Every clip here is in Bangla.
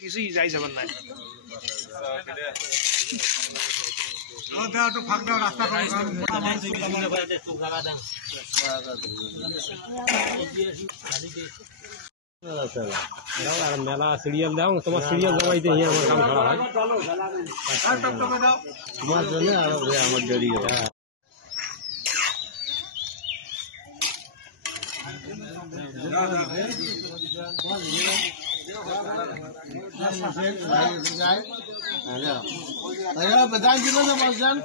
কিছুই যাই যাবার নাই মেলা সিরিয়াল দাও তোমার সিরিয়াল জমাইতে আমার কাম খারাপ হয় তোমার জন্য আমার দেরি হয় बताएं कितना पर्सन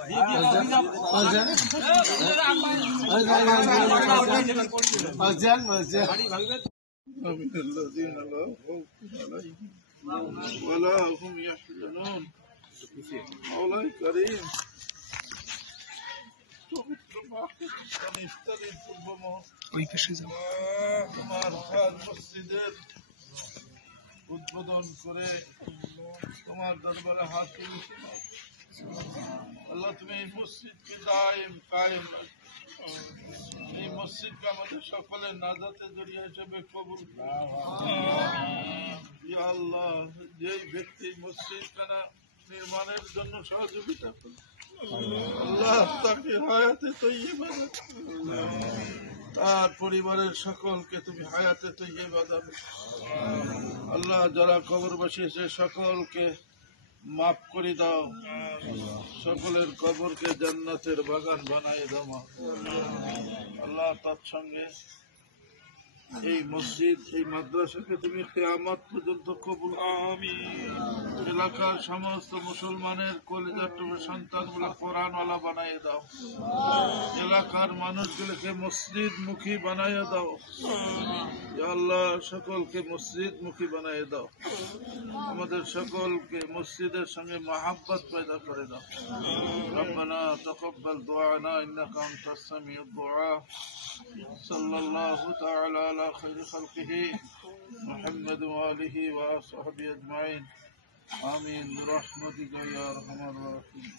ولا هم يحزنون مولاي كريم তোমার মসজিদের উদ্বোধন করে তোমার দরবারে হাত তুলেছি আল্লাহ তুমি এই মসজিদকে দায়েম কায়েম এই মসজিদকে আমাদের সকলের নাজাতের জরিয়া হিসেবে কবুল ইয়া আল্লাহ যে ব্যক্তি মসজিদ খানা নির্মাণের জন্য সহযোগিতা করে আল্লাহ তাকে হায়াতে তৈয়বা তার পরিবারের সকলকে তুমি হায়াতে তৈয়বা দাও আল্লাহ যারা কবর বসিয়েছে সকলকে মাফ করে দাও সকলের কবরকে জান্নাতের বাগান বানায় দাও আল্লাহ তার সঙ্গে এই মসজিদ এই মাদ্রাসাকে তুমি কিয়ামত পর্যন্ত কবুল আমিন এলাকার সমস্ত মুসলমানের কলিজার টুকরো সন্তানগুলো কোরআনওয়ালা বানায় দাও এলাকার মানুষগুলোকে মসজিদ মুখী বানায় দাও ইয়া আল্লাহ সকলকে মসজিদ মুখী বানায় দাও আমাদের সকলকে মসজিদের সঙ্গে মহাব্বত পয়দা করে দাও রব্বানা তাকাব্বাল দুআনা ইন্নাকা আনতাস সামিউদ দুআ সাল্লাল্লাহু তাআলা আলা খায়রি খালকিহি মুহাম্মদ ওয়া আলিহি ওয়া সাহবিহি আজমাইন আমিন বিরহমাতিকা ইয়া আরহামার রাহিমিন